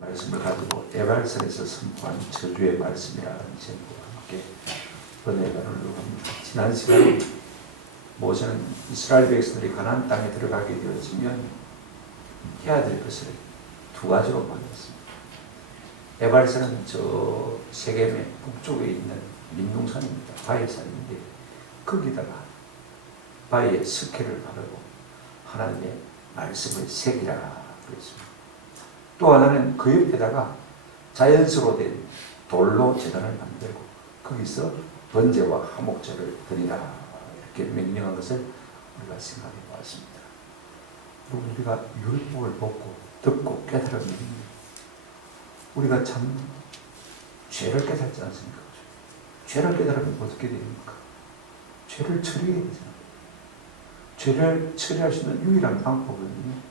말씀을 가지고 에발산에서 선포한 저주의 말씀이라는 제목과 함께 은혜가 흘러갑니다. 지난 시간에 모세는 이스라엘 백성들이 가나안 땅에 들어가게 되어지면 해야 될 것을 두 가지로 말했습니다. 에발산은 저 세겜의 북쪽에 있는 민둥산입니다. 바위산인데 거기다가 바위에 석회를 바르고 하나님의 말씀을 새기라 그랬습니다. 또 하나는 그 옆에다가 자연스로 된 돌로 제단을 만들고 거기서 번제와 화목제를 드리라 이렇게 명령한 것을 우리가 생각해 보았습니다. 여러분, 우리가 율법을 보고 듣고 깨달으면 우리가 참 죄를 깨닫지 않습니까? 죄를 깨달으면 어떻게 됩니까? 죄를 처리해야 되잖아요. 죄를 처리할 수 있는 유일한 방법은요,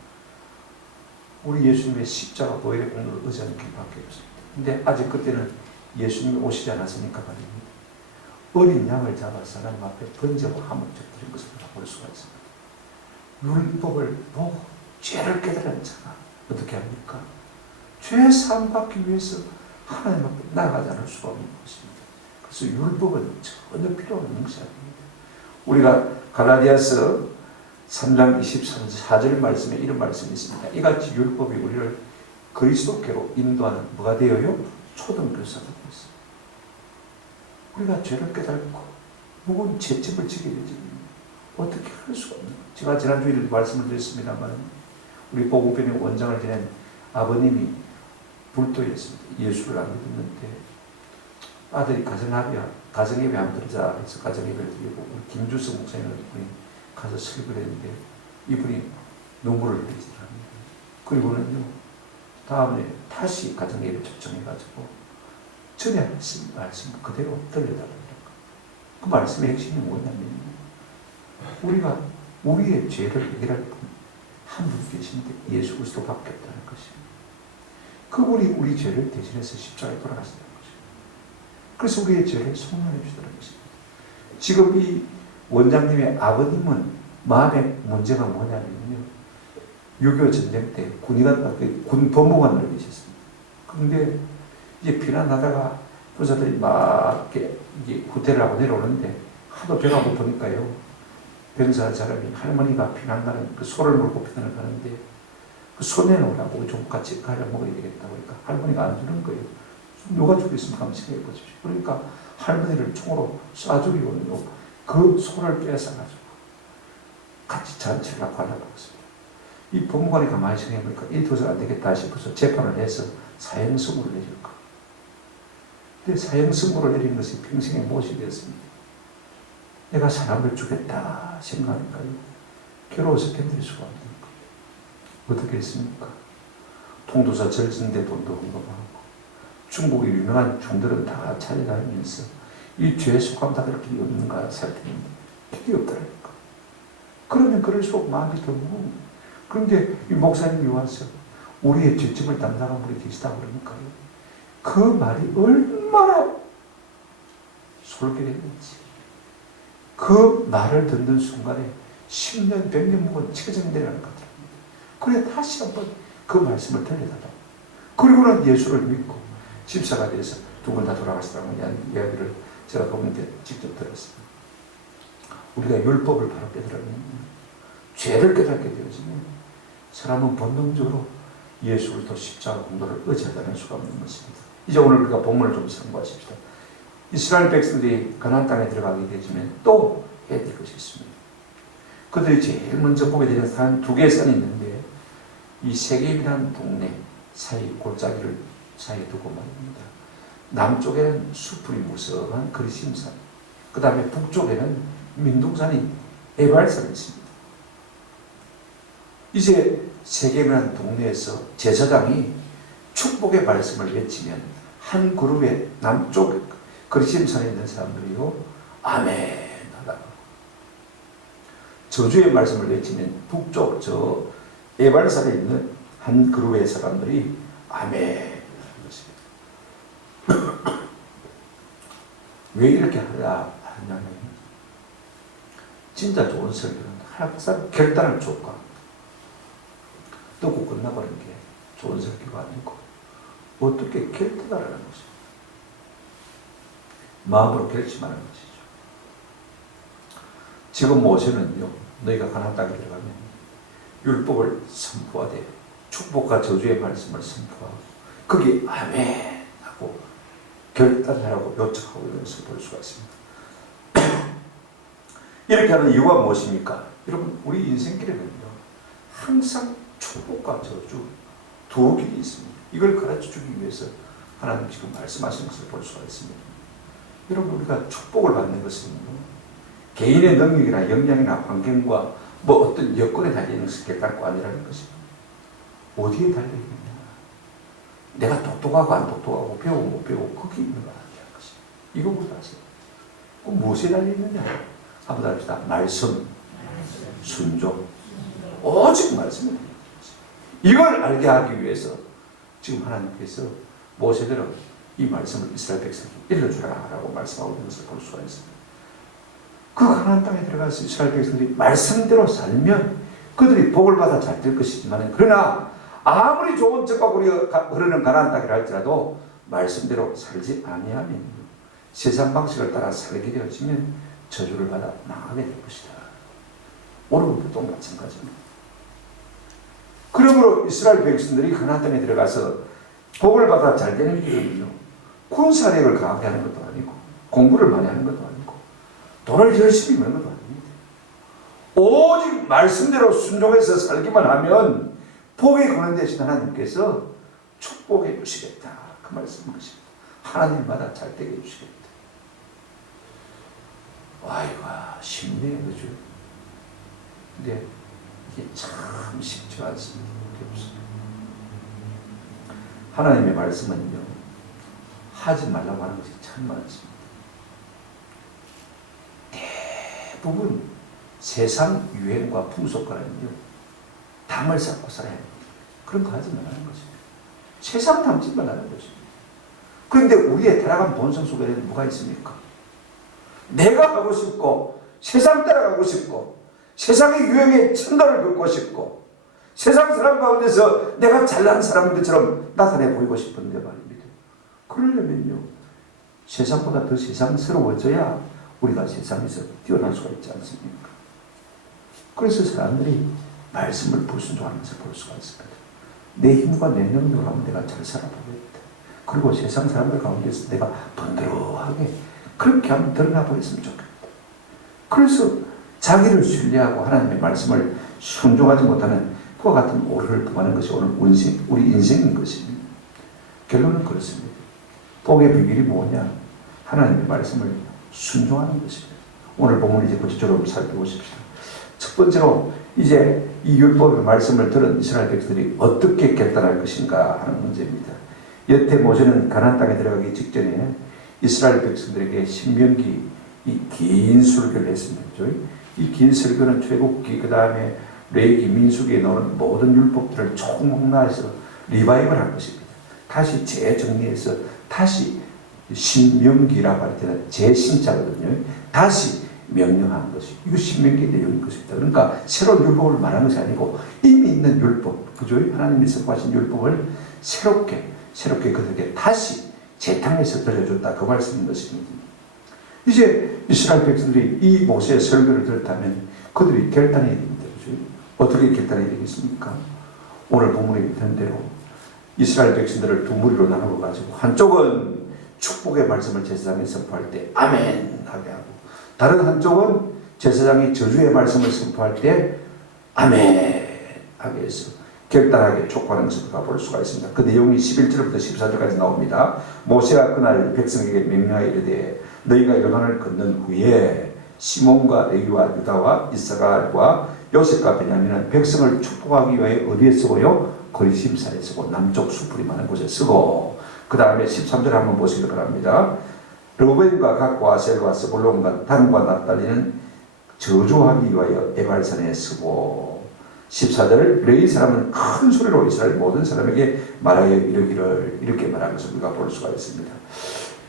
우리 예수님의 십자가 보혈의 공로를 의지하는 길밖에 없습니다. 근데 아직 그때는 예수님이 오시지 않았으니까 말입니다. 어린 양을 잡아서 하나님 앞에 번제와 화목제 드린 것을 볼 수가 있습니다. 율법을 보고 죄를 깨달은 자가 어떻게 합니까? 죄 사함받기 위해서 하나님 앞에 나아가지 않을 수가 없는 것입니다. 그래서 율법은 전혀 필요 없는 것이 아닙니다. 우리가 갈라디아서 3장 24절 말씀에 이런 말씀이 있습니다. 이같이 율법이 우리를 그리스도께로 인도하는 뭐가 되어요? 초등교사가 되었습니다. 우리가 죄를 깨닫고 무거운 죄집을 지게 되지 어떻게 할 수가 없는 거예요. 제가 지난주에도 말씀을 드렸습니다만 우리 복음편의 원장을 지낸 아버님이 불도였습니다. 예수를 안 믿었는데 아들이 가정예배 한번 드리자 해서 가정예배를 드리고 우리 김주성 목사님을 가서 설교를 했는데 이분이 눈물을 흘리지 않습니다. 그리고는요, 다음에 다시 가정예배 초청해가지고 전에 하신 말씀 그대로 들려달라는 거예요. 그 말씀의 핵심이 뭐냐면 우리가 우리의 죄를 해결할 분 한 분 계신데 예수 그리스도밖에 없다는 것입니다. 그분이 우리 죄를 대신해서 십자가에 돌아가셨다는 것입니다. 그래서 우리의 죄를 속량해 주시다는 것입니다. 지금 이 원장님의 아버님은 마음의 문제가 뭐냐면요, 6.25 전쟁 때 군 법무관으로 계셨습니다. 그런데 이제 피난하다가 부사들이 막 이렇게 후퇴를 하고 내려오는데 하도 배가 고프니까요, 병사한 사람이 할머니가 피난 가는 그 소를 몰고 피난을 가는데 그 소 내놓으라고 좀 같이 가려 먹어야 되겠다고 그러니까 할머니가 안 주는 거예요. 누가 주겠습니까? 한번 생각해 보십시오. 그러니까 할머니를 총으로 쏴 죽이거든요. 그 소를 뺏어가지고 같이 잔치를 하고 하려고 했습니다. 이 법무관이 가만히 생각해보니까 이 도저히 안 되겠다 싶어서 재판을 해서 사형선고를 내릴 거. 근데 사형선고를 내린 것이 평생의 못이 되었습니다. 내가 사람을 죽였다 생각하니까요, 괴로워서 견딜 수가 없는 거예요. 어떻게 했습니까? 통도사 절승대 돈도 헌금하고 중국의 유명한 중들은 다 찾아다니면서 이 죄에 속함 받을 길이 없는가 살펴보는데 길이 없더라니까. 그러면 그럴수록 마음이 더 무거워. 그런데 이 목사님이 와서 우리의 죄짐을 담당한 분이 계시다고 그러니까요, 그 말이 얼마나 솔깃했는지 그 말을 듣는 순간에 10년, 100년 묵은 체증되라는 것 같습니다. 그래 다시 한번 그 말씀을 들려달라고. 그리고는 예수를 믿고 집사가 돼서 두 분 다 돌아가시다는 이야기를 제가 그분께 직접 들었습니다. 우리가 율법을 바로 깨달으면, 죄를 깨닫게 되어지면 사람은 본능적으로 예수 그리스도 십자가 공로를 의지하지 않을 수가 없는 것입니다. 이제 오늘 우리가 본문을 좀 참고하십시다. 이스라엘 백성들이 가나안 땅에 들어가게 되지면 또 해야 될 것이 있습니다. 그들이 제일 먼저 보게 되는 산 두 개의 산이 있는데 이 세겜이라는 동네 사이 골짜기를 사이에 두고 말입니다. 남쪽에는 수풀이 무성한 그리심산, 그 다음에 북쪽에는 민둥산이 에발산이 있습니다. 이제 세겜이라는 동네에서 제사장이 축복의 말씀을 외치면 한 그룹의 남쪽 그리심산에 있는 사람들이요, 아멘 하다가 저주의 말씀을 외치면 북쪽 저 에발산에 있는 한 그룹의 사람들이 아멘 하는 것입니다. 왜 이렇게 하냐면 진짜 좋은 설교는 항상 결단을 줬고 듣고 끝나버리는 게 좋은 설교가 아니고 어떻게 결단하라는 것이죠. 마음으로 결심하는 것이죠. 지금 모세는요, 너희가 가나안 땅에 들어가면 율법을 선포하되 축복과 저주의 말씀을 선포하고 거기에 아멘 하고 결단하라고 요청하고 있는 것을 볼 수가 있습니다. 이렇게 하는 이유가 무엇입니까? 여러분, 우리 인생길에는요, 항상 축복과 저주 두 길이 있습니다. 이걸 가르쳐주기 위해서 하나님 지금 말씀하시는 것을 볼 수가 있습니다. 여러분, 우리가 축복을 받는 것은요, 개인의 능력이나 역량이나 환경과 뭐 어떤 여건에 달려있는 것이 결단코 아니라는 것입니다. 어디에 달려있느냐? 내가 똑똑하고 안 똑똑하고 배우고 못 배우고 거기 있는 거 아니라는 것입니다. 이거 몰라세요. 그럼 무엇에 달려있느냐? 한번 답시다. 말씀, 순종, 오직 말씀을 달려있는 것입니다. 이걸 알게 하기 위해서 지금 하나님께서 모세대로 이 말씀을 이스라엘 백성에게 일러주라고 말씀하고 있는 것을 볼 수가 있습니다. 그 가나안 땅에 들어가서 이스라엘 백성들이 말씀대로 살면 그들이 복을 받아 잘 될 것이지만, 그러나 아무리 좋은 젖과 꿀이 흐르는 가나안 땅이라 할지라도 말씀대로 살지 아니하면, 세상 방식을 따라 살게 되어지면 저주를 받아 망하게 될 것이다. 오늘부터 마찬가지입니다. 그러므로 이스라엘 백성들이 가나안 땅에 들어가서 복을 받아 잘 되는 길은요, 군사력을 강하게 하는 것도 아니고 공부를 많이 하는 것도 아니고 돈을 열심히 버는 것도 아닙니다. 오직 말씀대로 순종해서 살기만 하면 복에 거는 대신 하나님께서 축복해 주시겠다. 그 말씀인 것입니다. 하나님마다 잘 되게 해주시겠다. 아이고, 쉽네요, 그죠? 근데 이게 참 쉽지 않습니다. 하나님의 말씀은요, 하지 말라고 하는 것이 참 많습니다. 대부분 세상 유행과 풍속과는요, 담을 쌓고 살아야 합니다. 그런 거 하지 말라는 것입니다. 세상 담지 말라는 것입니다. 그런데 우리의 타락한 본성 속에는 뭐가 있습니까? 내가 하고 싶고, 세상 따라가고 싶고, 세상의 유행에 천도를 긋고 싶고, 세상 사람 가운데서 내가 잘난 사람인 것처럼 나타내 보이고 싶은데 말입니다. 그러려면요, 세상보다 더 세상스러워져야 우리가 세상에서 뛰어날 수가 있지 않습니까? 그래서 사람들이 말씀을 불순종하는 것을 볼 수가 있습니다. 내 힘과 내 능력으로 하면 내가 잘 살아보겠다. 그리고 세상 사람들 가운데서 내가 번들어하게 그렇게 하면 드러나 버렸으면 좋겠다. 그래서 자기를 신뢰하고 하나님의 말씀을 순종하지 못하는 그와 같은 오류를 범하는 것이 오늘 우리 인생인 것입니다. 결론은 그렇습니다. 복의 비결이 뭐냐? 하나님의 말씀을 순종하는 것입니다. 오늘 본문 이제 구체적으로 살펴보십시오. 첫 번째로 이제 이 율법의 말씀을 들은 이스라엘 백성들이 어떻게 결단할 것인가 하는 문제입니다. 여태 모세는 가나안 땅에 들어가기 직전에 이스라엘 백성들에게 신명기 이 긴 설교를 했습니다. 이 긴 설교는 출애굽기, 그 다음에 레위기, 민수기에 나오는 모든 율법들을 총망라해서 리바이벌 한 것입니다. 다시 재정리해서 다시 신명기라고 할 때는 재신자거든요. 다시 명령한 것이, 이거 신명기의 내용인 것입니다. 그러니까 새로운 율법을 말하는 것이 아니고 이미 있는 율법, 그죠? 하나님이 선포하신 율법을 새롭게 그들에게 다시 재탕해서 들려줬다. 그 말씀인 것입니다. 이제 이스라엘 백성들이 이 모세의 설교를 들었다면 그들이 결단해야 됩니다. 그죠? 어떻게 결단해야 되겠습니까? 오늘 본문에 있는 대로 이스라엘 백성들을 두 무리로 나누어 가지고, 한쪽은 축복의 말씀을 제사장이 선포할 때 아멘 하게 하고, 다른 한쪽은 제사장이 저주의 말씀을 선포할 때 아멘 하게 해서 결단하게 촉구하는 것을 볼 수가 있습니다. 그 내용이 11절부터 14절까지 나옵니다. 모세가 그날 백성에게 명령하여 이르되 너희가 요단을 건넌 후에 시몬과 레위와 유다와 이스라엘과 요셉과 베냐민은 백성을 축복하기 위하여 어디에 쓰고요? 거리심산에 쓰고 남쪽 수풀이 많은 곳에 쓰고, 그 다음에 13절 한번 보시기 바랍니다. 르우벤과 갓과 아셀과 스불론과 단과 납달리는 저주하기 위하여 에발산에 쓰고, 14절 레위 사람은 큰 소리로 이스라엘 모든 사람에게 말하여 이르기를, 이렇게 말하는 것을 우리가 볼 수가 있습니다.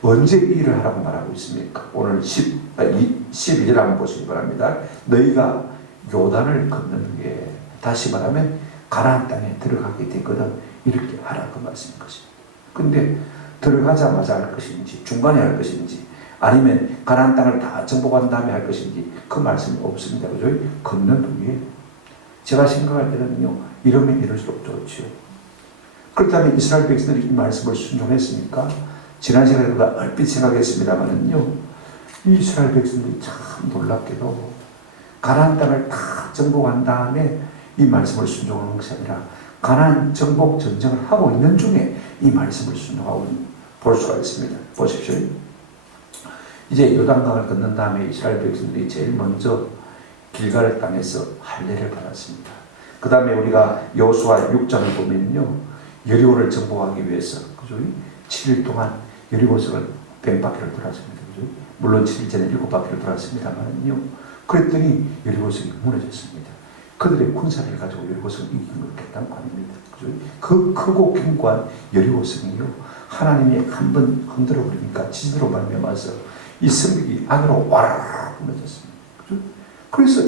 언제 이 일을 하라고 말하고 있습니까? 오늘 12절 한번 보시기 바랍니다. 너희가 요단을 건넌 후에, 다시 말하면 가나안 땅에 들어가게 되거든 이렇게 하라, 그 말씀인 것입니다. 근데 들어가자마자 할 것인지 중간에 할 것인지 아니면 가나안 땅을 다 정복한 다음에 할 것인지 그 말씀이 없습니다. 그죠? 걷는 동이에요. 제가 생각할 때는요, 이러면 이럴수록 좋지요. 그렇다면 이스라엘 백성들이 이 말씀을 순종했으니까 지난 시간에 우리가 얼핏 생각했습니다만은요, 이 이스라엘 백성들이 참 놀랍게도 가나안 땅을 다 정복한 다음에 이 말씀을 순종하는 것이 아니라 가나안 정복 전쟁을 하고 있는 중에 이 말씀을 순종하고 볼 수가 있습니다. 보십시오. 이제 요단강을 건넌 다음에 이스라엘 백성들이 제일 먼저 길갈 땅에서 할례를 받았습니다. 그 다음에 우리가 여호수아 6장을 보면요, 여리고를 정복하기 위해서 그죠? 7일 동안 여리고성을 100바퀴를 돌았습니다. 그죠? 물론 7일 전에 7바퀴를 돌았습니다만요, 그랬더니 여리고성이 무너졌습니다. 그들의 군사를 가지고 여리고성을 이긴 것겠다는 말입니다. 그죠? 그 크고 견고한 여리고성이요, 하나님이 한번 흔들어 버리니까 지진으로 말미암아서 이 성벽이 안으로 와르르 무너졌습니다. 그죠? 그래서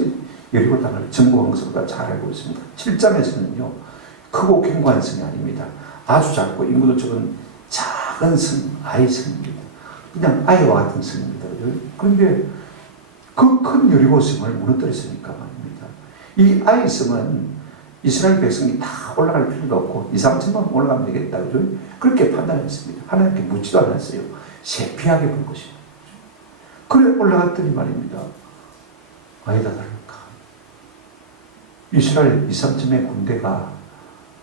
여리고 땅을 정복한 것을 우리가 잘 알고 있습니다. 7장에서는요, 크고 견고한 성이 아닙니다. 아주 작고 인구도 적은 작은 성, 아이 성입니다. 그냥 아이와 같은 성입니다. 그런데 그 큰 여리고 성을 무너뜨렸으니까 말입니다. 이 아이 성은 이스라엘 백성이 다 올라갈 필요도 없고 2, 3천만 올라가면 되겠다. 그죠? 그렇게 판단했습니다. 하나님께 묻지도 않았어요. 세피하게 본 것입니다. 그래 올라갔더니 말입니다. 아니다 다를까. 이스라엘 2, 3천의 군대가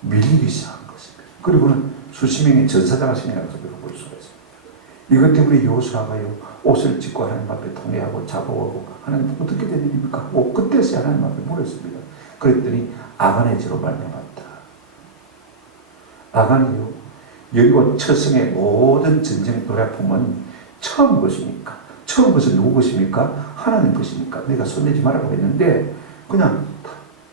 밀리기 시작한 것입니다. 그리고는 수십 명의 전사자가 생겨난 것을 볼 수가 있습니다. 이것 때문에 여호수아가요, 옷을 찢고 하나님 앞에 통회하고 자복하고 하나님 어떻게 된 일입니까? 그때서야 하나님 앞에 물었습니다. 그랬더니 아간의 죄로 말미암았다. 아간이요, 여리고 처성의 모든 전쟁 노래품은 처음 것입니까? 처음 것은 누구 것입니까? 하나님 것입니까? 내가 손대지 말라고 했는데 그냥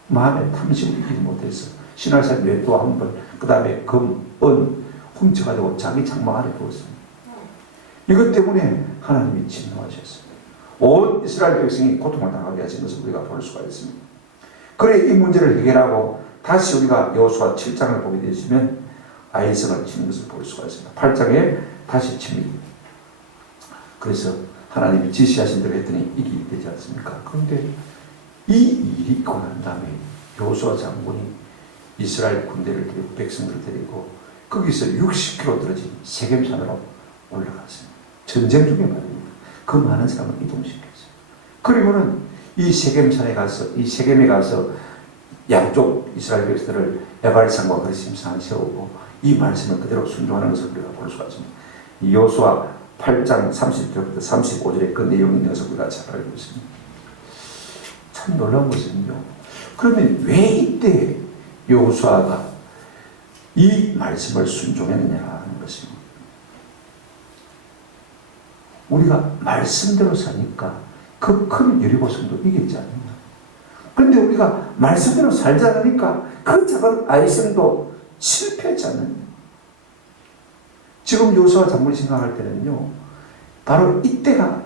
마음에 탐심을 이기지 못해서 신할산 외도 한 번, 그 다음에 금, 은 훔쳐가지고 자기 장막 안에 두었습니다. 이것 때문에 하나님이 진노하셨습니다. 온 이스라엘 백성이 고통을 당하게 하신 것을 우리가 볼 수가 있습니다. 그래 이 문제를 해결하고 다시 우리가 여호수아 7장을 보게 되시면 아이성을 치는 것을 볼 수가 있습니다. 8장에 다시 칩니다. 그래서 하나님이 지시하신 대로 했더니 이기게 되지 않습니까? 그런데 이 일이 있고 난 다음에 여호수아 장군이 이스라엘 군대를 데리고 백성들을 데리고 거기서 60km 떨어진 세겜산으로 올라갔습니다. 전쟁 중에 말입니다. 그 많은 사람을 이동시켰어요. 그리고는 이 세겜산에 가서 이 세겜에 가서 양쪽 이스라엘 백성들을 에발산과 그리심산을 세우고 이 말씀을 그대로 순종하는 것을 우리가 볼 수가 있습니다. 여호수아 8장 30절부터 35절의 그 내용이 있는 것을 우리가 잘 알고 있습니다. 참 놀라운 것은요, 그러면 왜 이때 여호수아가 이 말씀을 순종했느냐 하는 것입니다. 우리가 말씀대로 사니까 그 큰 여리고성도 이겼지 않느냐. 그런데 우리가 말씀대로 살지 않으니까 그 작은 아이성도 실패했지 않느냐. 지금 여호수아 장군이 생각할 때는요, 바로 이때가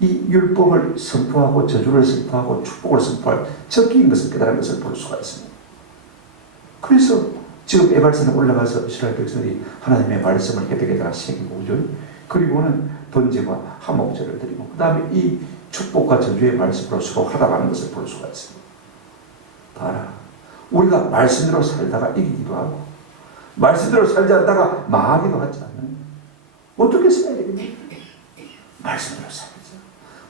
이 율법을 선포하고 저주를 선포하고 축복을 선포할 적기인 것을 깨달은 것을 볼 수가 있습니다. 그래서 지금 에발산에 올라가서 이스라엘 백성들이 하나님의 말씀을 해벽에다가 새기고, 그리고는 번제와 화목제를 드리고, 그 다음에 이 축복과 저주의 말씀으로 서로 화답하는 것을 볼 수가 있습니다. 봐라, 우리가 말씀대로 살다가 이기기도 하고 말씀대로 살지 않다가 망하기도 하지 않는, 어떻게 살아야 되겠냐? 말씀대로 살자.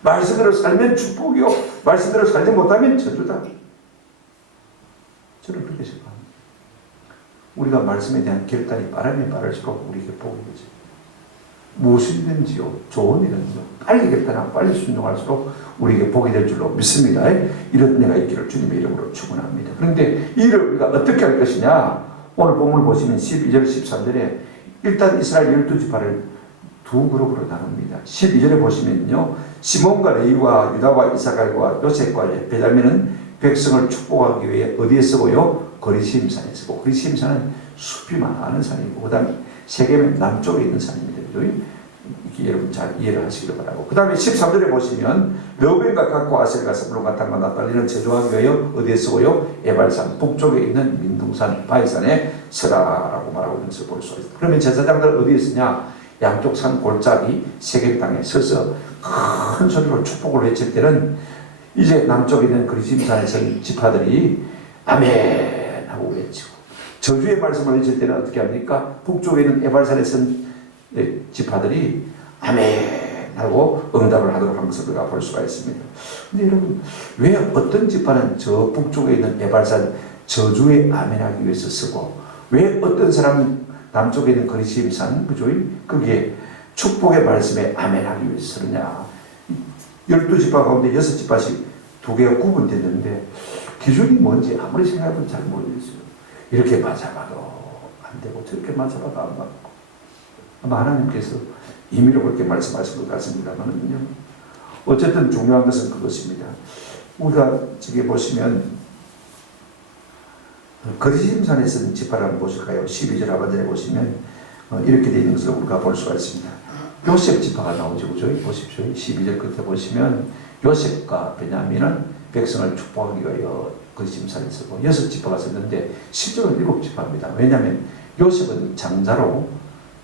말씀대로 살면 축복이요, 말씀대로 살지 못하면 저주다. 저는 그렇게 생각합니다. 우리가 말씀에 대한 결단이 빠르면 빠를수록 우리에게 복이 되죠. 무엇이든지요, 좋은 일은요, 빨리 결단하고 빨리 순종할수록 우리에게 복이 될 줄로 믿습니다. 이런 은혜가 있기를 주님의 이름으로 축원합니다. 그런데 이 일을 우리가 어떻게 할 것이냐? 오늘 본문을 보시면 12절 13절에 일단 이스라엘 12지파를 두 그룹으로 나눕니다. 12절에 보시면요, 시몬과 레위와 유다와 이사갈과 요셉과 베냐민은 백성을 축복하기 위해 어디에 서고요? 거리시임산에 서고, 거리시임산은 숲이 많은 산이고, 그 다음에 세겜의 남쪽에 있는 산입니다. 여러분 잘 이해를 하시기를 바라고. 그 다음에 13절에 보시면 르우벤과 갓과 아셀과 스불론 가탄과 납달리는 제조하기 위하여 어디에 쓰고요? 에발산 북쪽에 있는 민둥산 바이산에 서라라고 말하고 있는 것을 볼 수 있습니다. 그러면 제사장들 어디에 쓰냐? 양쪽 산 골짜기 세겜 땅에 서서 큰 소리로 축복을 외칠 때는 이제 남쪽에 있는 그리심산에 선 지파들이 아멘 하고 외치고, 저주의 말씀을 외칠 때는 어떻게 합니까? 북쪽에 있는 에발산에 선 지파들이 아멘 하고 응답을 하도록 한 것을 우리가 볼 수가 있습니다. 근데 여러분, 왜 어떤 지파는 저 북쪽에 있는 에발산 저주에 아멘하기 위해서 쓰고, 왜 어떤 사람은 남쪽에 있는 거리심산, 그죠? 거기에 축복의 말씀에 아멘하기 위해서 쓰느냐? 12지파 가운데 6지파씩 2개가 구분됐는데 기준이 뭔지 아무리 생각해도 잘 모르겠어요. 이렇게 맞아봐도 안 되고 저렇게 맞아봐도 안 맞고, 아마 하나님께서 임의로 그렇게 말씀하신 것 같습니다만은요. 어쨌든 중요한 것은 그것입니다. 우리가 저기 보시면 거리심산에 쓴 지파를 한번 보실까요? 12절 하반절에 보시면 이렇게 되어 있는 것을 우리가 볼 수가 있습니다. 요셉 지파가 나오죠. 그죠? 보십시오. 12절 끝에 보시면 요셉과 베냐민은 백성을 축복하기 위하여 거리심산에 쓰고 6지파가 썼는데 실제로 7지파입니다. 왜냐하면 요셉은 장자로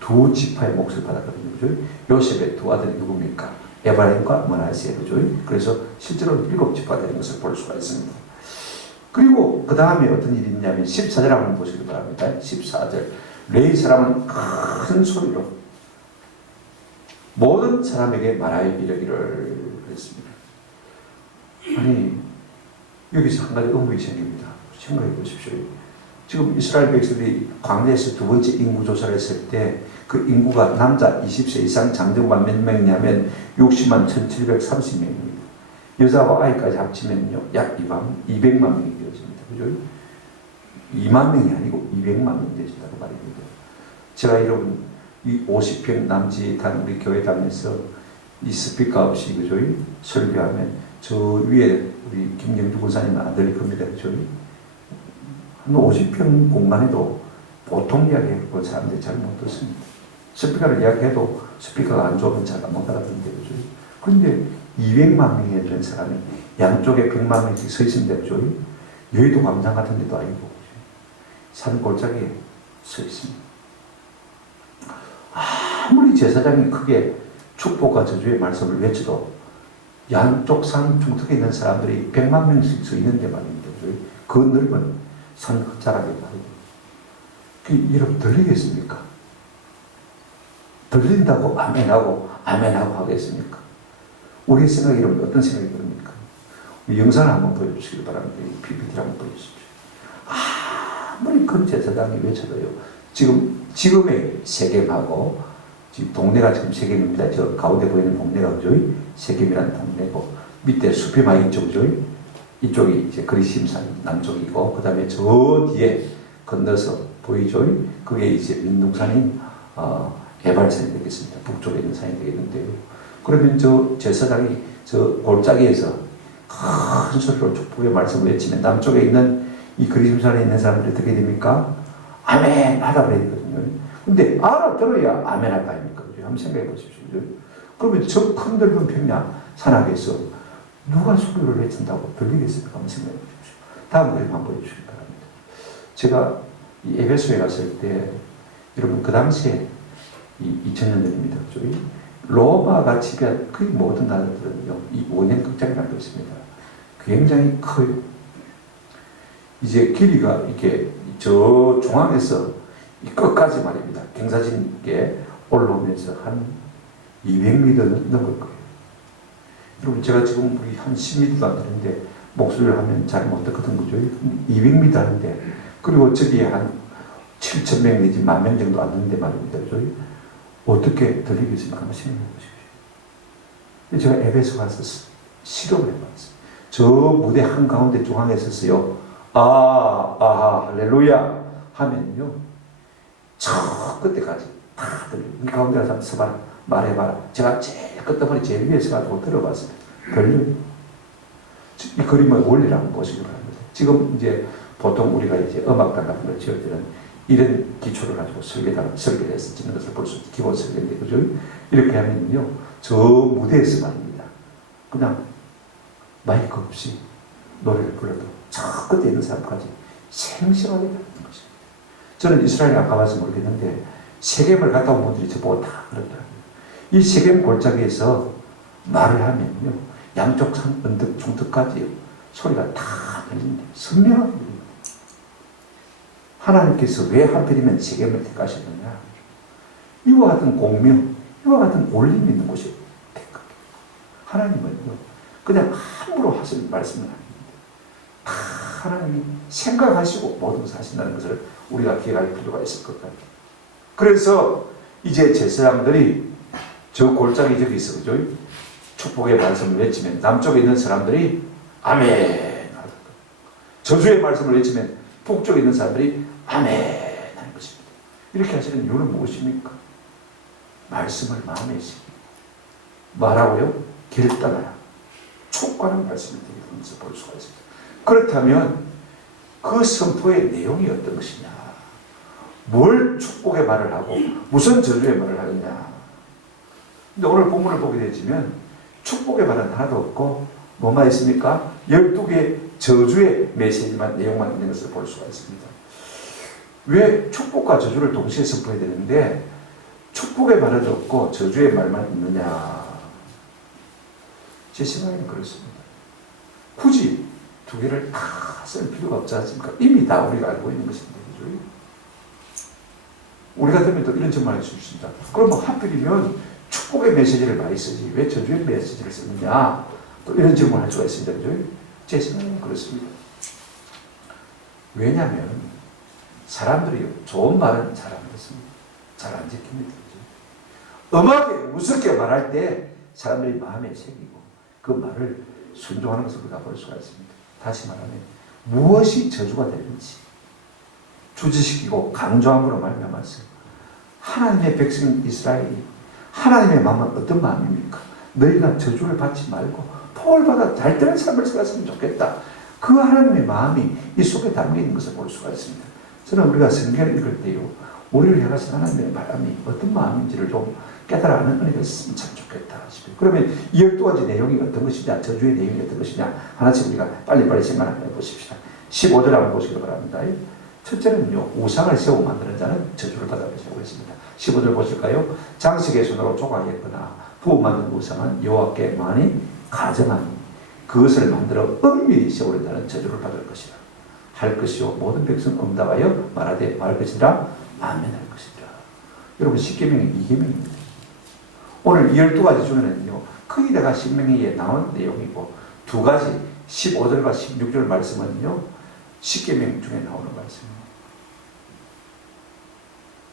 2지파의 몫을 받았거든요. 그죠? 요셉의 2 아들이 누굽니까? 에브라임과 므낫세. 그죠? 그래서 실제로 7지파가 되는 것을 볼 수가 있습니다. 그리고 그 다음에 어떤 일이 있냐면 14절 한번 보시기 바랍니다. 14절. 레위 사람은 큰 소리로 모든 사람에게 말하여 이르기를 그랬습니다. 아니, 여기서 한 가지 의문이 생깁니다. 생각해 보십시오. 지금 이스라엘 백성들이 광야에서 2번째 인구조사를 했을 때 그 인구가 남자 20세 이상 장정만 몇 명이냐면 60만 1730명입니다. 여자와 아이까지 합치면요, 약 200만 명이 되어집니다. 그죠? 2만 명이 아니고 200만 명이 되어진다고 말입니다. 제가 여러분, 이 50평 남짓한 우리 교회 다니면서 이 스피커 없이, 그죠? 설교하면 저 위에 우리 김경주 권사님은 안 들릴 겁니다. 그죠? 한 50평 공간에도 보통 이야기하고 사람들이 잘 못 듣습니다. 스피커를 이야기해도 스피커가 안 좋으면 잘 못 알아듣는데, 그죠? 그런데 200만 명이 된 사람이 양쪽에 100만 명씩 서 있습니다. 그죠? 여의도 광장 같은 데도 아니고, 산 골짜기에 서 있습니다. 아무리 제사장이 크게 축복과 저주의 말씀을 외쳐도 양쪽 산 중턱에 있는 사람들이 100만 명씩 서 있는데 말입니다. 그죠? 그 넓은 산 끝자락에 말입니다. 여러분 들리겠습니까? 들린다고 아멘하고 하겠습니까? 우리의 생각이 여러분 어떤 생각이 듭니까? 영상을 한번 보여주시기 바랍니다. PPT를 한번 보여주십시오. 아무리 큰 제사장이 외쳐도요. 지금의 세겜하고 지금 동네가 지금 세겜입니다. 저 가운데 보이는 동네가 그죠? 세겜이라는 동네고 밑에 숲이 많이 있죠. 그죠? 이쪽이 이제 그리심산 남쪽이고 그 다음에 저 뒤에 건너서 보이죠? 그게 이제 민둥산인 에발산이 되겠습니다. 북쪽에 있는 산이 되겠는데요. 그러면 저 제사장이 저 골짜기에서 큰 소리로 축복의 말씀을 외치면 남쪽에 있는 이 그리심산에 있는 사람들이 어떻게 됩니까? 아멘 하다 그랬거든요. 근데 알아들어야 아멘 할 거 아닙니까? 한번 생각해 보십시오. 그러면 저 큰 넓은 평야 산악에서 누가 소리를 외친다고 들리겠습니까? 한번 생각해 보십시오. 다음 그림 한번 보여주시기 바랍니다. 제가 이 에베소에 갔을 때 여러분 그 당시에 2000년대입니다. 로마가 지배한 거의 모든 나라들은요, 이 원형 극장이라는 게 있습니다. 굉장히 커요. 이제 길이가 이렇게 저 중앙에서 이 끝까지 말입니다. 경사진께 올라오면서 한 200m 넘을 거예요. 여러분, 제가 지금 우리 한 10m도 안 되는데, 목소리를 하면 잘 못 듣거든, 그죠? 200m 하는데, 그리고 저기에 한 7,000명 내지 10,000명 정도 안 되는데 말입니다. 그죠? 어떻게 들리겠습니까? 한번 생각해 보십시오. 제가 에베소 가서 실험을 해봤어요. 저 무대 한가운데 중앙에 섰어요. 할렐루야 하면요, 저 끝에까지 다 들려요. 이 가운데 가서 서봐라, 말해봐라. 제가 제일 끝머리 제일 위에 서가지고 들어봤습니다. 들려요. 이 그림의 원리를 한번 보시기 바랍니다. 지금 이제 보통 우리가 이제 음악단 같은 걸 지을 때는 이런 기초를 가지고 설계를 해서 짓는 것을 볼 수 있는 기본 설계인데, 그죠? 이렇게 하면요, 저 무대에서 말입니다. 그냥 마이크 없이 노래를 불러도 저 끝에 있는 사람까지 생생하게 듣는 것입니다. 저는 이스라엘에 아까 와서 모르겠는데, 세겜을 갔다 온 분들이 저보고 다 그러더라고요. 이 세겜 골짜기에서 말을 하면요, 양쪽 산 언덕 중턱까지 소리가 다 들립니다. 선명하게 들립니다. 하나님께서 왜 하필이면 세겜을 택하셨느냐? 이와 같은 공명, 이와 같은 올림이 있는 곳이 택하게. 하나님은요, 그냥 함부로 하실 말씀은 아닙니다. 다 하나님이 생각하시고 모든 것을 하신다는 것을 우리가 기억할 필요가 있을 것 같아요. 그래서 이제 제사장들이 저 골짜기 저기 있어, 그죠? 축복의 말씀을 외치면 남쪽에 있는 사람들이 아멘. 저주의 말씀을 외치면 북쪽에 있는 사람들이 아멘 하는 것입니다. 이렇게 하시는 이유는 무엇입니까? 말씀을 마음에 새기고 말하고요, 결단하여 촉구하는 말씀을 드리는 것을 볼 수가 있습니다. 그렇다면 그 선포의 내용이 어떤 것이냐? 뭘 축복의 말을 하고 무슨 저주의 말을 하느냐? 근데 오늘 본문을 보게 되지면 축복의 말은 하나도 없고 뭐만 있습니까? 12개의 저주의 메시지만, 내용만 있는 것을 볼 수가 있습니다. 왜 축복과 저주를 동시에 선포해야 되는데 축복의 말은 없고 저주의 말만 있느냐? 제 생각에는 그렇습니다. 굳이 두 개를 다 쓸 필요가 없지 않습니까? 이미 다 우리가 알고 있는 것인데, 그죠? 우리가 되면 또 이런 질문을 할 수 있습니다. 그럼 뭐 하필이면 축복의 메시지를 많이 쓰지 왜 저주의 메시지를 쓰느냐? 또 이런 질문을 할 수가 있습니다. 그죠? 제 생각에는 그렇습니다. 왜냐하면 사람들이 좋은 말은 잘 안 듣습니다. 잘 안 지킵니다. 엄하게 우습게 말할 때 사람들이 마음에 새기고 그 말을 순종하는 것을 우리가 볼 수가 있습니다. 다시 말하면 무엇이 저주가 되는지 주지시키고 강조함으로 말미암았어요. 하나님의 백성 이스라엘이 하나님의 마음은 어떤 마음입니까? 너희가 저주를 받지 말고 복을 받아 잘 되는 삶을 살았으면 좋겠다. 그 하나님의 마음이 이 속에 담겨 있는 것을 볼 수가 있습니다. 저는 우리가 성경을 읽을 때요, 우리를 향하신 하나님의 마음이 어떤 마음인지를 좀 깨달아가는 은혜가 있으면 참 좋겠다 싶어요. 그러면 이 12가지 내용이 어떤 것이냐, 저주의 내용이 어떤 것이냐, 하나씩 우리가 빨리빨리 생각해 보십시다. 15절 한번 보시기 바랍니다. 첫째는요, 우상을 세우고 만드는 자는 저주를 받아 것이라고 했습니다. 15절 보실까요? 장식의 손으로 조각했거나 부어 만든 우상은 여호와께 많이 가정하니 그것을 만들어 은밀히 세우는 자는 저주를 받을 것이라. 할 것이요 모든 백성 응답하여 말하되 말 것이라 아멘할 것이라. 여러분, 십계명이 2계명입니다. 오늘 12가지 중에는요, 크게 내가 신명기에 나온 내용이고, 2가지 15절과 16절 말씀은요, 십계명 중에 나오는 말씀입니다.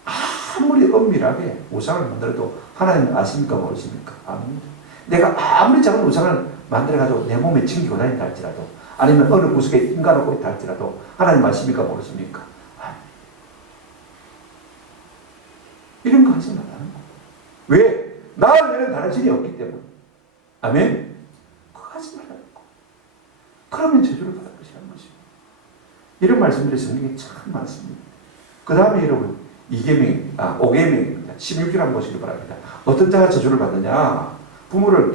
아무리 은밀하게 우상을 만들어도 하나님은 아십니까, 모르십니까? 압니다. 내가 아무리 작은 우상을 만들어가지고 내 몸에 챙기고 다닌다 할지라도, 아니면 어느 구석에 인간하고 있다 할지라도 하나님 아십니까, 모르십니까? 이런 거 하지 말라는 거예요. 왜? 나를 내는 다른 신이 없기 때문에. 아멘? 그거 하지 말라는 거예요. 그러면 저주를 받을 것이라는 것입니다. 이런 말씀들이 성경에 참 많습니다. 그 다음에 여러분, 5계명입니다. 16절 한번 보시기 바랍니다. 어떤 자가 저주를 받느냐? 부모를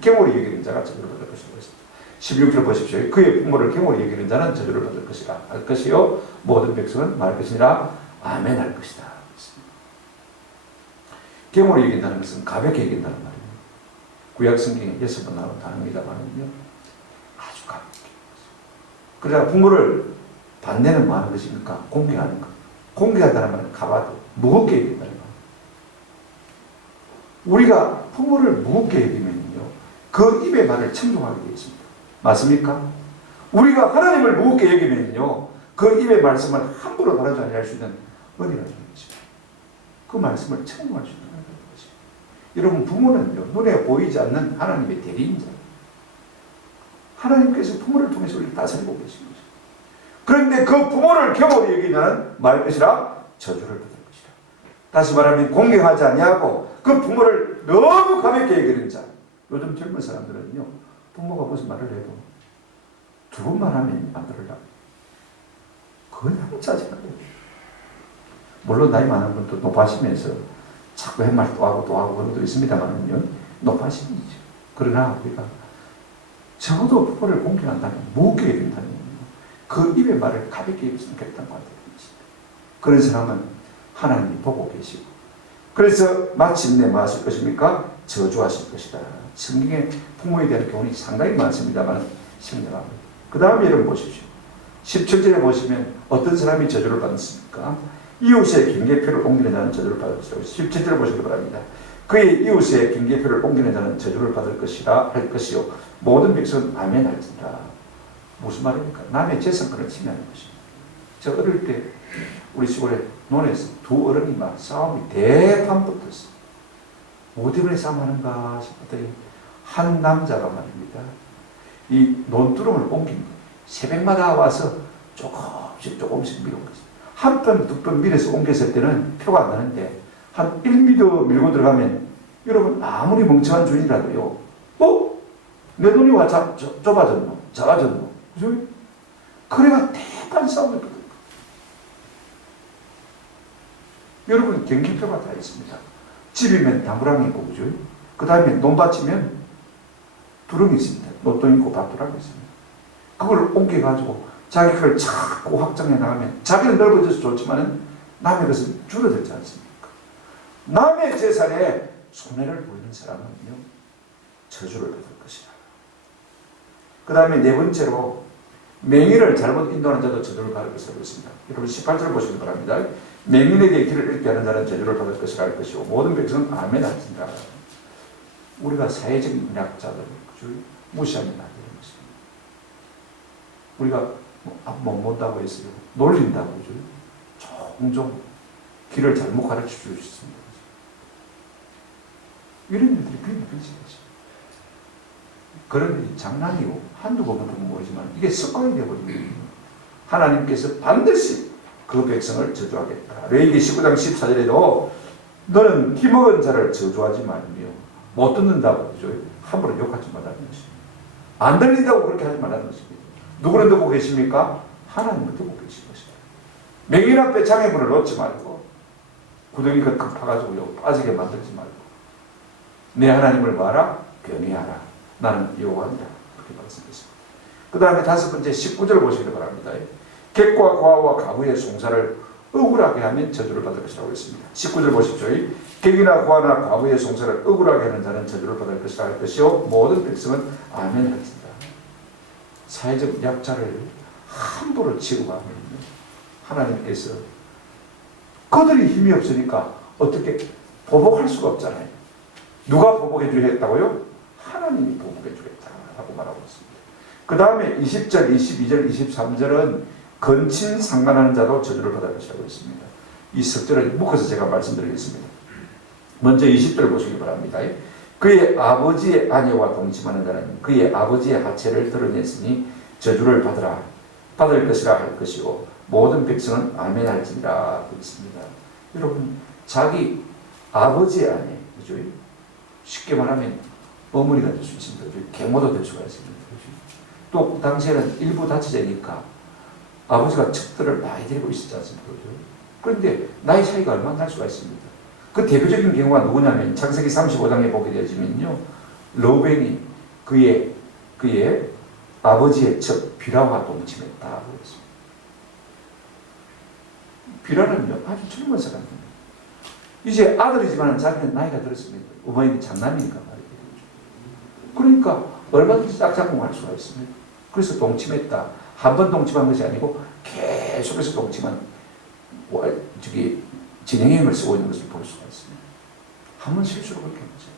경홀히 여기는 자가 저주를 받을 것이라고 했습니다. 16절 보십시오. 그의 부모를 경홀히 여기는 자는 저주를 받을 것이라. 할 것이요 모든 백성은 말할 것이니라 아멘 할 것이다. 경홀히 여긴다는 것은 가볍게 여긴다는 말입니다. 구약 성경에 6번 나오는 단어입니다만은요, 아주 가볍게. 그러자 부모를 반대는 뭐 하는 것입니까? 공개하는 것. 공개한다는 말은 가봐도 무겁게 여긴다는 말. 우리가 부모를 무겁게 여기면요, 그 입의 말을 청종하게 되어 있습니다. 맞습니까? 우리가 하나님을 무겁게 여기면요, 그 입의 말씀을 함부로 다루지 않을 수 있는 은혜가 되는 것입니다. 그 말씀을 청종할 수 있는 은혜가 되는 것입니다. 여러분, 부모는요, 눈에 보이지 않는 하나님의 대리인자. 하나님께서 부모를 통해서 우리를 다스리고 계신 거죠. 그런데 그 부모를 경홀히 여기면 말 것이라 저주를 받을 것이라. 다시 말하면 공경하지 아니하고 그 부모를 너무 가볍게 여기는 자. 요즘 젊은 사람들은요, 부모가 무슨 말을 해도 두 번만 하면 안 들으려고. 그건 짜증나요. 물론 나이 많은 분도 높아지면서 자꾸 햇말 또 하고 또 하고 그런 것도 있습니다만은요. 높아지죠. 그러나 우리가 적어도 부모를 공경한다면 무기게 된다면 그 입의 말을 가볍게 입으면 그랬던 것 같아요. 그런 사람은 하나님이 보고 계시고 그래서 마침내 뭐 하실 것입니까? 저주하실 것이다. 성경에 부모에 대한 교훈이 상당히 많습니다만 생략합니다. 그 다음에 여러분 보십시오. 17절에 보시면 어떤 사람이 저주를 받습니까? 이웃의 경계표를 옮기는 자는 저주를 받을 것이라고 17절을 보시기 바랍니다. 그의 이웃의 경계표를 옮기는 자는 저주를 받을 것이라 할 것이요 모든 백성은 아멘 할지니라. 무슨 말입니까? 남의 재산권을 침해하는 것입니다. 저 어릴 때 우리 시골에 논에서 두 어른이 막 싸움이 대판 붙었어. 뭐 때문에 싸움하는가 싶었더니 한 남자가 말입니다. 이 논두렁을 옮긴 거예요. 새벽마다 와서 조금씩 밀어온 거죠. 한 편, 두 편 밀어서 옮겼을 때는 표가 안 나는데 한 1m 밀고 들어가면 여러분 아무리 멍청한 주인이라도요. 내 돈이 와 좁아졌노? 작아졌노? 그죠? 그래가 대판 싸움을 붙은 거예요. 여러분 경기표가 다 있습니다. 집이면 나무랑이 있고 그죠? 그 다음에 논밭이면 두렁이 있습니다. 노동 있고 밭두랑이 있습니다. 그걸 옮겨가지고 자기 걸 자꾸 확장해 나가면 자기는 넓어져서 좋지만은 남의 것은 줄어들지 않습니까? 남의 재산에 손해를 보이는 사람은요 저주를 받을 것이다. 그 다음에 네 번째로 맹인을 잘못 인도하는 자도 저주를 받을 것이라고 했습니다. 여러분 18절을 보시기 바랍니다. 맹인에게 길을 잃게 하는 자는 저주를 받을 것이라 할 것이고 모든 백성은 아멘 할지니라. 우리가 사회적인 약자들 무시하면 안 되는 것입니다. 우리가 못 본다고 했어요. 놀린다고 그죠? 종종 길을 잘못 가르쳐 줄 수 있습니다. 이런 일들이 굉장히 펼쳐졌어요. 그런 일이 장난이고 한두 번 보면 모르지만 이게 습관이 되어버립니다. 하나님께서 반드시 그 백성을 저주하겠다. 레위기 19장 14절에도 너는 기먹은 자를 저주하지 말며 못 듣는다고 그죠? 함부로 욕하지 말라는 것입니다. 안 들린다고 그렇게 하지 말라는 것입니다. 누구는 듣고 계십니까? 하나님은 듣고 계신 것이다. 맹인 앞에 장애물을 놓지 말고 구덩이 그 파가지고 빠지게 만들지 말고 내 하나님을 봐라 경외하라 나는 여호와니라 그렇게 말씀했습니다. 그 다음에 다섯 번째 19절 보시기 바랍니다. 객과 고아와 가부의 송사를 억울하게 하면 저주를 받을 것이라고 했습니다. 19절 보십시오. 객이나 고아나 가부의 송사를 억울하게 하는 자는 저주를 받을 것이라 할 것이요 모든 백성은 아멘 할지니라. 사회적 약자를 함부로 취급하면 하나님께서 그들이 힘이 없으니까 어떻게 보복할 수가 없잖아요. 누가 보복해 주겠다고요? 하나님이 보복해 주겠다라고 말하고 있습니다. 그 다음에 20절, 22절, 23절은 건친상간하는 자도 저주를 받을 것이라고 했습니다. 이 석절을 묶어서 제가 말씀드리겠습니다. 먼저 20절 보시기 바랍니다. 그의 아버지의 아내와 동침하는 자는 그의 아버지의 하체를 드러냈으니 저주를 받을 것이라 할 것이요 모든 백성은 아멘 할지니라 그랬습니다. 여러분 자기 아버지의 아내 그죠? 쉽게 말하면 어머니가 될 수 있습니다. 계모도 될 수가 있습니다. 그죠? 또 당시에는 일부 다처제니까 아버지가 척들을 많이 데리고 있었지 않습니까? 그죠? 그런데 나이 차이가 얼마나 날 수가 있습니다. 그 대표적인 경우가 누구냐면 창세기 35장에 보게 되어지면요 르우벤이 그의 아버지의 척 비라와 동침했다고 했습니다. 비라는요 아주 젊은 사람입니다. 이제 아들이지만 자기는 나이가 들었습니다. 어머니는 장남이니까 말이에요. 그러니까 얼마든지 짝짝꿍할 수가 있습니다. 그래서 동침했다. 한 번 동침한 것이 아니고 계속해서 동침한 진행형을 쓰고 있는 것을 볼 수가 있습니다. 한 번 실수로 그렇게 했죠.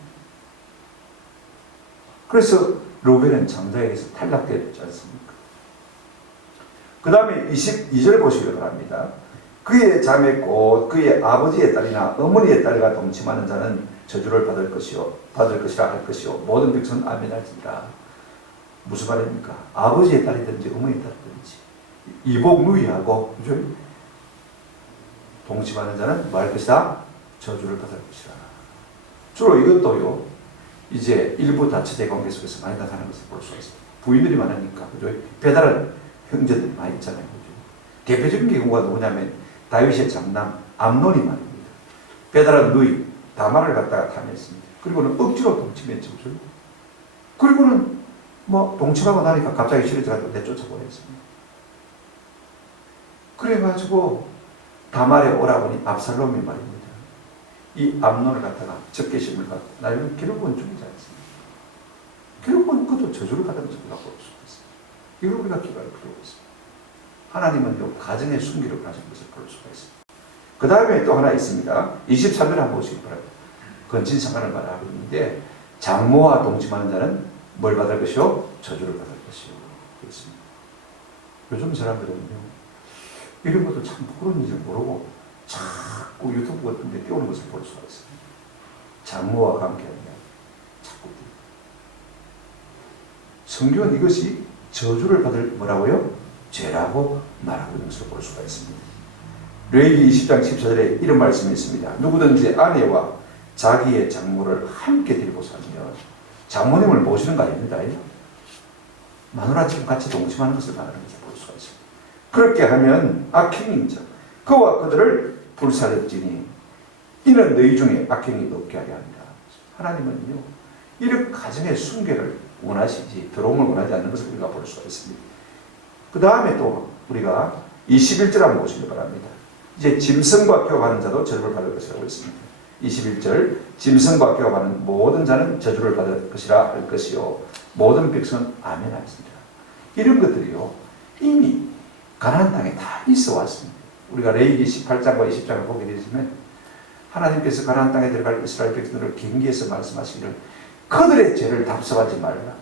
그래서 르우벤은 장자에게서 탈락되지 않습니까? 그 다음에 22절 보시기 바랍니다. 그의 자매 곧 그의 아버지의 딸이나 어머니의 딸과 동침하는 자는 저주를 받을 것이라 할 것이요 모든 백성은 아멘 할지니라. 무슨 말입니까? 아버지의 딸이든지 어머니의 딸이든지 이복 누이하고 그죠? 동침하는 자는 뭐 할 것이다? 저주를 받을 것이다. 주로 이것도요 이제 일부 다처제 관계 속에서 많이 나타나는 것을 볼 수가 있습니다. 부인들이 많으니까 그죠? 배달은 형제들이 많이 있잖아요. 그죠? 대표적인 경우가 누구냐면 다윗의 장남 암논이 말입니다. 베드라 누이 다말을 갖다가 탐했습니다. 그리고는 억지로 동침했죠. 그리고는 뭐 동침하고 나니까 갑자기 싫어져가지고 내쫓아버렸습니다. 그래가지고 다말의 오라버니 압살롬이 말입니다. 이 암논을 갖다가 적개심을 갖고 나중에 결국은 죽이지 않습니다. 결국은 그도 저주를 받으면서 우리가 볼 수가 있습니다. 이걸 우리가 기도할 필요가 있습니다. 하나님은 가정의 순기를 가진 것을 볼 수가 있습니다. 그 다음에 또 하나 있습니다. 23절 한번 보시기 바랍니다. 건친상간을 말하고 있는데 장모와 동침하는 자는 뭘 받을 것이요? 저주를 받을 것이요. 그렇습니다. 요즘 사람들은요, 이런 것도 참 부끄러운지 모르고 자꾸 유튜브 같은 데 띄우는 것을 볼 수가 있습니다. 장모와 관계하면 자꾸 성경은 이것이 저주를 받을 뭐라고요? 죄라고 말하고 있는 것을 볼 수가 있습니다. 레위기 20장 14절에 이런 말씀이 있습니다. 누구든지 아내와 자기의 장모를 함께 데리고 살면, 장모님을 모시는 거 아닙니다. 마누라처럼 같이 동침하는 것을 말하는 것을 볼 수가 있습니다. 그렇게 하면 악행인자 그와 그들을 불사르지니 이는 너희 중에 악행이 없게 하려 합니다. 하나님은요, 이런 가정의 순결을 원하시지 더러움을 원하지 않는 것을 우리가 볼 수가 있습니다. 그 다음에 또 우리가 21절 한번 보시기 바랍니다. 이제 짐승과 교합하는 자도 저주를 받을 것이라고 했습니다. 21절 짐승과 교합하는 모든 자는 저주를 받을 것이라 할 것이요 모든 백성은 아멘 하였습니다. 이런 것들이요 이미 가나안 땅에 다 있어 왔습니다. 우리가 레위기 18장과 20장을 보게 되시면 하나님께서 가나안 땅에 들어갈 이스라엘 백성들을 경계해서 말씀하시기를 그들의 죄를 답습하지 말라.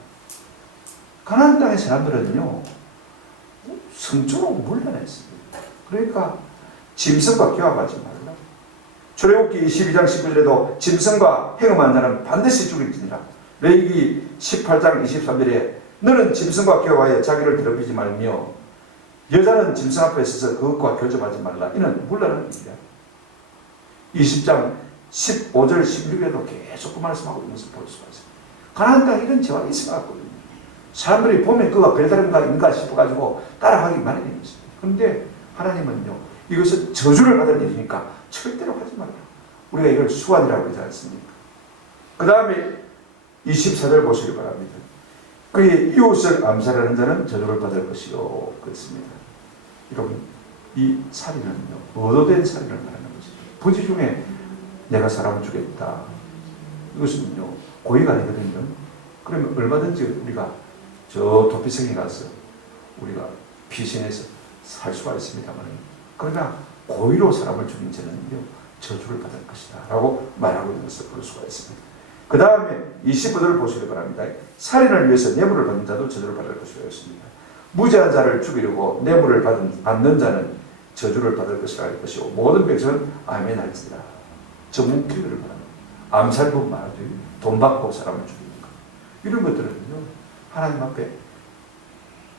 가나안 땅의 사람들은요 성적으로 물러냈습니다. 그러니까 짐승과 교합하지 말라. 출애굽기 22장 19절에도 짐승과 행음한 자는 반드시 죽일지니라. 레위기 18장 23절에 너는 짐승과 교합하여 자기를 더럽히지 말며 여자는 짐승 앞에 서서 그것과 교접하지 말라. 이는 물러나는 일이야. 20장 15절 16절에도 계속 그 말씀하고 있는 것을 볼 수가 있습니다. 가나안 땅에 이런 죄가 있어왔거든요. 사람들이 보면 그가 별다른가 있는가 싶어가지고 따라하기 마련인 것입니다. 그런데 하나님은요, 이것은 저주를 받을 일이니까 절대로 하지 말라. 우리가 이걸 수완이라고 하지 않습니까? 그 다음에 24절 보시기 바랍니다. 그의 이웃을 암살하는 자는 저주를 받을 것이요. 그렇습니다. 여러분, 이 살인은요, 의도된 살인을 말하는 것입니다. 부지 중에 내가 사람을 죽였다. 이것은요, 고의가 아니거든요. 그러면 얼마든지 우리가 저 도피성에 가서 우리가 피신해서 살 수가 있습니다만, 그러나 고의로 사람을 죽인 죄는요, 저주를 받을 것이다. 라고 말하고 있는 것을 볼 수가 있습니다. 그 다음에 25절을 보시기 바랍니다. 살인을 위해서 뇌물을 받는 자도 저주를 받을 것이라고 했습니다. 무죄한 자를 죽이려고 뇌물을 받는 자는 저주를 받을 것이라 할 것이고 모든 백성은 아멘 할지라. 저 뭉클을 말합니다. 암살법 말하죠. 돈 받고 사람을 죽이는 것. 이런 것들은요, 하나님 앞에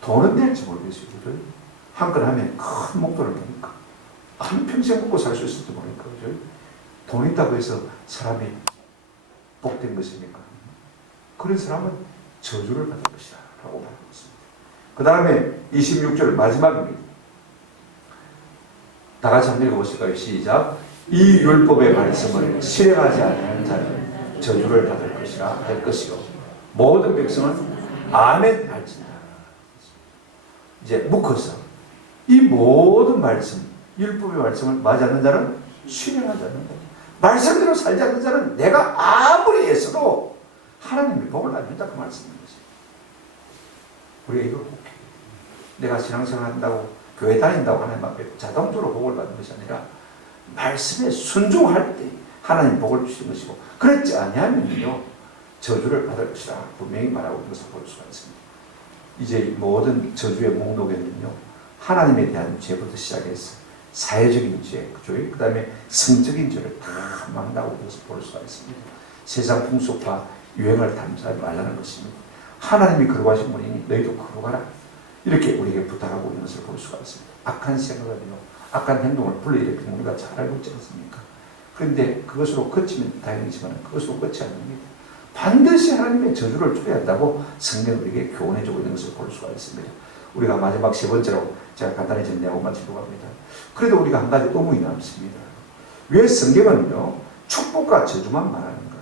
돈은 될지 모르겠어요. 그죠? 한 건 하면 큰 목돈을 버니까 한평생 먹고 살 수 있을지 모르니까. 그죠? 돈 있다고 해서 사람이 복된 것입니까? 그런 사람은 저주를 받을 것이다 라고 말하고 있습니다. 그 다음에 26절 마지막입니다. 다 같이 한번 읽어보실까요? 시작. 이 율법의 말씀을 실행하지 않는 자는 저주를 받을 것이라 할 것이요 모든 백성은 아멘 할지니라. 이제 묶어서 이 모든 말씀, 율법의 말씀을 맞지 않는 자는 실행하지 않는다. 말씀대로 살지 않는 자는 내가 아무리 애써도 하나님의 복을 안 준다. 그 말씀인 것이에요. 우리가 이걸 꼭 해요. 내가 신앙생활 한다고 교회 다닌다고 하나님 앞에 자동적으로 복을 받는 것이 아니라 말씀에 순종할 때 하나님 복을 주시는 것이고 그렇지 아니하면요 저주를 받을 것이라 분명히 말하고 있는 것을 볼 수가 있습니다. 이제 모든 저주의 목록에는요 하나님에 대한 죄부터 시작해서 사회적인 죄, 그 다음에 성적인 죄를 다 망라하고 있는 것을 볼 수가 있습니다. 세상 풍속과 유행을 닮지 말라는 것입니다. 하나님이 거룩하신 분이니 너희도 거룩하라. 이렇게 우리에게 부탁하고 있는 것을 볼 수가 있습니다. 악한 생각을요, 악한 행동을 불러일으키는 우리가 잘 알고 있지 않습니까? 그런데 그것으로 그치면 다행이지만 그것으로 끝이 아닙니다. 반드시 하나님의 저주를 줘야 한다고 성경은 우리에게 교훈해주고 있는 것을 볼 수가 있습니다. 우리가 마지막 세 번째로 제가 간단히 정리하고 마치려고 합니다. 그래도 우리가 한 가지 의문이 남습니다. 왜 성경은요 축복과 저주만 말하는가?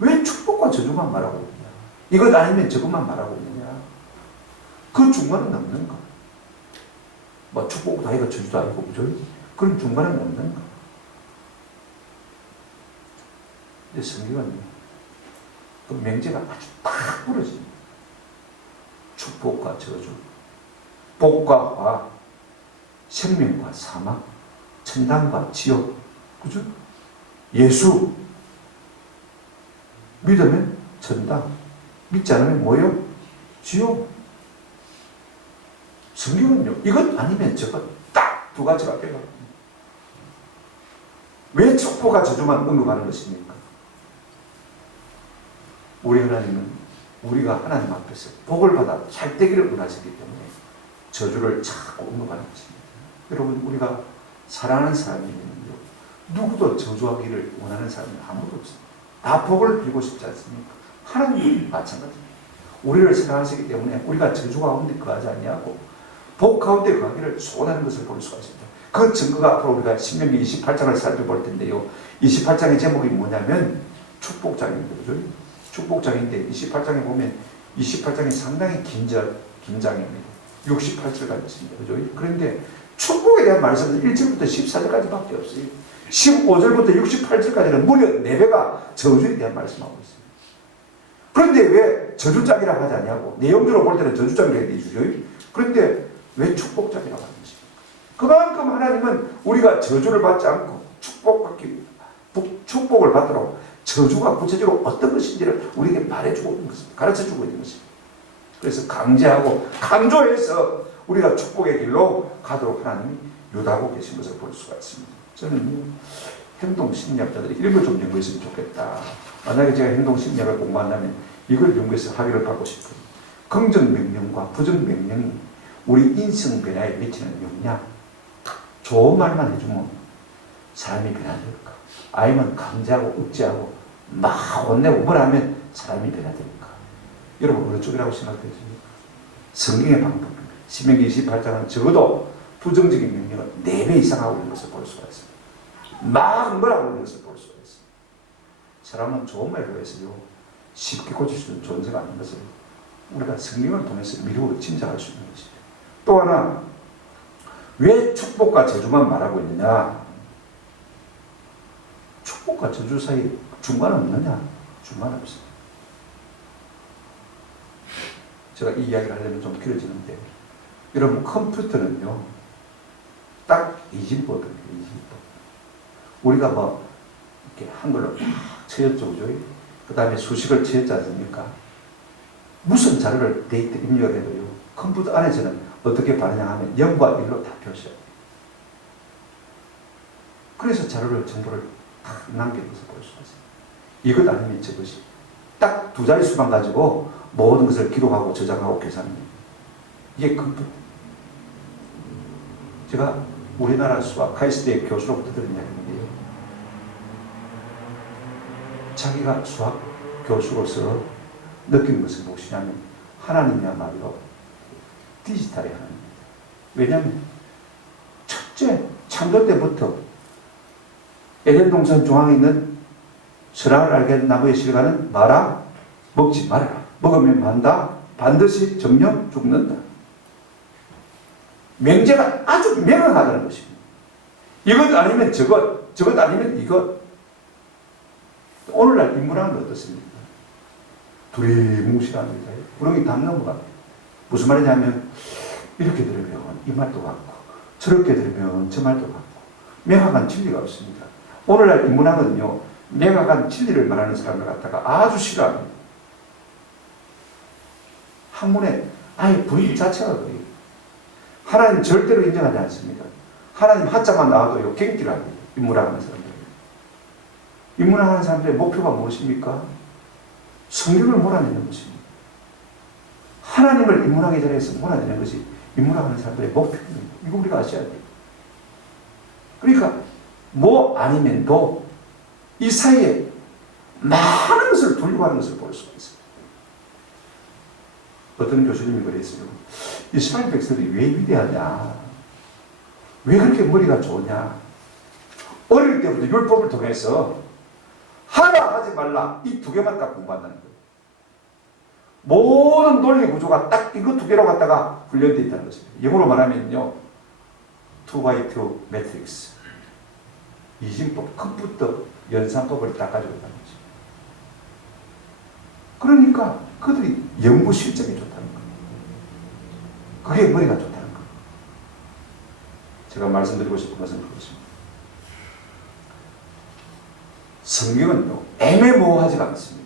왜 축복과 저주만 말하고 있느냐? 이것 아니면 저것만 말하고 있느냐? 그 중간은 없는가? 뭐 축복도 아니고 저주도 아니고 그죠? 그런 중간은 없는가? 근데 성경은 그 명제가 아주 딱 부러집니다. 축복과 저주, 복과 화, 생명과 사망, 천당과 지옥, 그죠? 예수 믿으면 천당, 믿지 않으면 뭐요? 지옥. 성경은요 이것 아니면 저것 딱 두 가지가 빼가. 왜 축복과 저주만 언급하는 것입니까? 우리 하나님은 우리가 하나님 앞에서 복을 받아 잘 되기를 원하시기 때문에 저주를 자꾸 언급하는 것입니다. 여러분 우리가 사랑하는 사람이면요 누구도 저주하기를 원하는 사람이 아무도 없습니다. 다 복을 빌고 싶지 않습니까? 하나님도 마찬가지입니다. 우리를 사랑하시기 때문에 우리가 저주 가운데 거하지 않냐고 복 가운데 거하기를 소원하는 것을 볼 수가 있습니다. 그 증거가 앞으로 우리가 신명기 28장을 살펴볼 텐데요. 28장의 제목이 뭐냐면 축복장입니다. 그죠? 축복장인데 28장에 보면 28장이 상당히 긴 장입니다. 68절까지 있습니다. 그죠? 그런데 축복에 대한 말씀은 1절부터 14절까지밖에 없어요. 15절부터 68절까지는 무려 4배가 저주에 대한 말씀하고 있습니다. 그런데 왜 저주장이라고 하지 않냐고. 내용적으로 볼 때는 저주장이라고 해주죠. 그런데 왜 축복장이라고 하는 것입니까? 그만큼 하나님은 우리가 저주를 받지 않고 축복을 받도록 저주가 구체적으로 어떤 것인지를 우리에게 말해주고 있는 것입니다. 가르쳐주고 있는 것입니다. 그래서 강제하고 강조해서 우리가 축복의 길로 가도록 하나님이 유도하고 계신 것을 볼 수가 있습니다. 저는 행동심리학자들이 이런 걸 좀 연구했으면 좋겠다. 만약에 제가 행동심리학을 공부한다면 이걸 연구해서 학위를 받고 싶어요. 긍정명령과 부정명령이 우리 인성 변화에 미치는 영향. 좋은 말만 해주면 사람이 변화될까? 아니면 강제하고 억제하고 막 혼내고 뭐라 하면 사람이 변화될까? 여러분 어느 쪽이라고 생각되십니까? 성경의 방법입니다. 신명기 28장은 적어도 부정적인 명령을 4배 이상 하고 있는 것을 볼 수가 있습니다. 막 뭐라고 하는 것을 볼 수가 있습니다. 사람은 좋은 말로 해서요 쉽게 고칠 수 있는 존재가 아닌 것을 우리가 성경을 통해서 미루고 짐작할 수 있는 것입니다. 또 하나 왜 축복과 저주만 말하고 있느냐? 축복과 저주 사이 중간은 없느냐? 중간은 없습니다. 제가 이 이야기를 하려면 좀 길어지는데 여러분 컴퓨터는요 딱 이진법입니다. 이진법. 우리가 뭐 이렇게 한글로 딱 쳐였죠, 그죠? 그 다음에 수식을 쳐였지 않습니까? 무슨 자료를 데이터 입력을 해도요 컴퓨터 안에서는 어떻게 반응하면 0과 1로 다 표시해요. 그래서 자료를 정보를 딱 남기는 것을 볼 수가 있어요. 이것 아니면 저것이 딱 두 자릿수만 가지고 모든 것을 기록하고 저장하고 계산합니다. 이게 컴퓨터. 제가 우리나라 수학 카이스트의 교수로부터 들은 이야기인데요. 자기가 수학 교수로서 느끼는 것은 무엇이냐면 하나님이야말로 디지털의 하나님입니다. 왜냐하면 첫째 창조 때부터 에덴 동산 중앙에 있는 선악을 알게 된 나무의 실과는 마라 먹지 말아라. 먹으면 만다 반드시 정령 죽는다. 명제가 아주 명확하다는 것입니다. 이것 아니면 저것 아니면 이것. 오늘날 인문학은 어떻습니까? 두리뭉실합니다. 구렁이 담 넘어갑니다. 무슨 말이냐면 이렇게 들으면 이 말도 같고 저렇게 들으면 저 말도 같고 명확한 진리가 없습니다. 오늘날 인문학은요 명확한 진리를 말하는 사람을 갖다가 아주 싫어합니다. 학문에 아예 분위기 자체가 그래요. 하나님 절대로 인정하지 않습니다. 하나님 한자만 나와도요 갱기를 합니다. 인문학하는 사람들. 인문학하는 사람들의 목표가 무엇입니까? 성경을 몰아내는 것입니다. 하나님을 인문학의 자리에서 몰아내는 것이 인문학하는 사람들의 목표입니다. 이거 우리가 아셔야 돼요. 그러니까 뭐 아니면 도 이 사이에 많은 것을 돌리고 하는 것을 볼 수가 있습니다. 어떤 교수님이 그랬어요. 이스라엘 백성들이 왜 위대하냐? 왜 그렇게 머리가 좋냐? 어릴 때부터 율법을 통해서 하라 하지 말라 이 두 개만 딱 공부한다는 거예요. 모든 논리 구조가 딱 이거 두 개로 갖다가 훈련되어 있다는 것입니다. 영어로 말하면요, 2x2 매트릭스, 이진법, 컴퓨터 연산법을 딱 가지고 있다는 거죠. 그러니까 그들이 연구 실적이 좋다는 거예요. 그게 머리가 좋다는 거예요. 제가 말씀드리고 싶은 것은 그것입니다. 성경은요, 애매모호하지가 않습니다.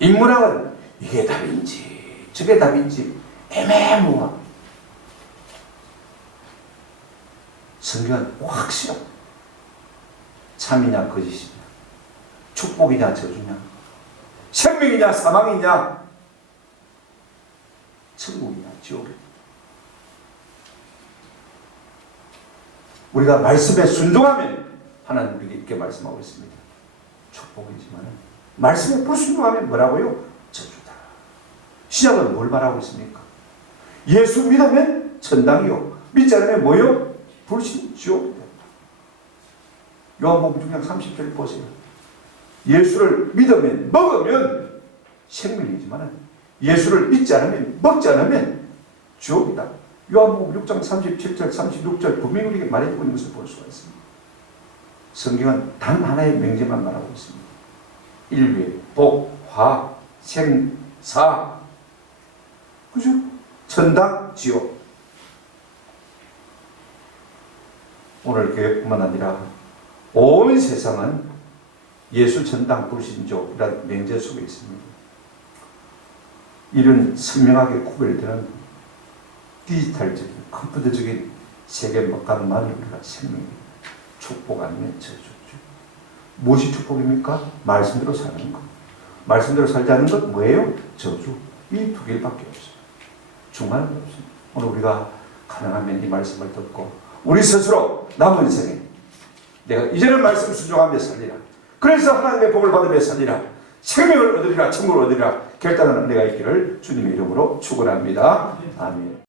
인문학은 이게 답인지 저게 답인지 애매모호합니다. 성경은 확실합니다. 참이냐 거짓이냐, 축복이냐 저주냐, 생명이냐 사망이냐, 천국이냐 지옥이냐. 우리가 말씀에 순종하면 하나님 우리에게 이렇게 말씀하고 있습니다. 축복이지만 말씀에 불순종하면 뭐라고요? 저주다. 신약은 뭘 말하고 있습니까? 예수 믿으면 천당이요, 믿지 않으면 뭐요? 불신 지옥이다. 요한복음 6장 30절 보세요. 예수를 믿으면 먹으면 생명이지만 예수를 믿지 않으면 먹지 않으면 지옥이다. 요한복음 6장 37절 36절 분명히 우리에게 말해주고 있는 것을 볼 수가 있습니다. 성경은 단 하나의 명제만 말하고 있습니다. 인류의 복, 화, 생, 사, 그죠? 천당, 지옥. 오늘 교회뿐만 아니라 온 세상은 예수 천당 불신족이라는 명제 속에 있습니다. 이런 선명하게 구별되는 디지털적인 컴퓨터적인 세계 먹감만을 우리가 생명입니다. 축복 아니면 저주죠. 무엇이 축복입니까? 말씀대로 사는 것. 말씀대로 살지 않는 것 뭐예요? 저주. 이 두 개밖에 없어요. 중간은 없습니다. 오늘 우리가 가능하면 이 말씀을 듣고 우리 스스로 남은 생에 내가 이제는 말씀 순종하며 살리라. 그래서 하나님의 복을 받으며 살리라. 생명을 얻으리라, 천국을 얻으리라 결단하는 은혜가 있기를 주님의 이름으로 축원합니다. 아멘.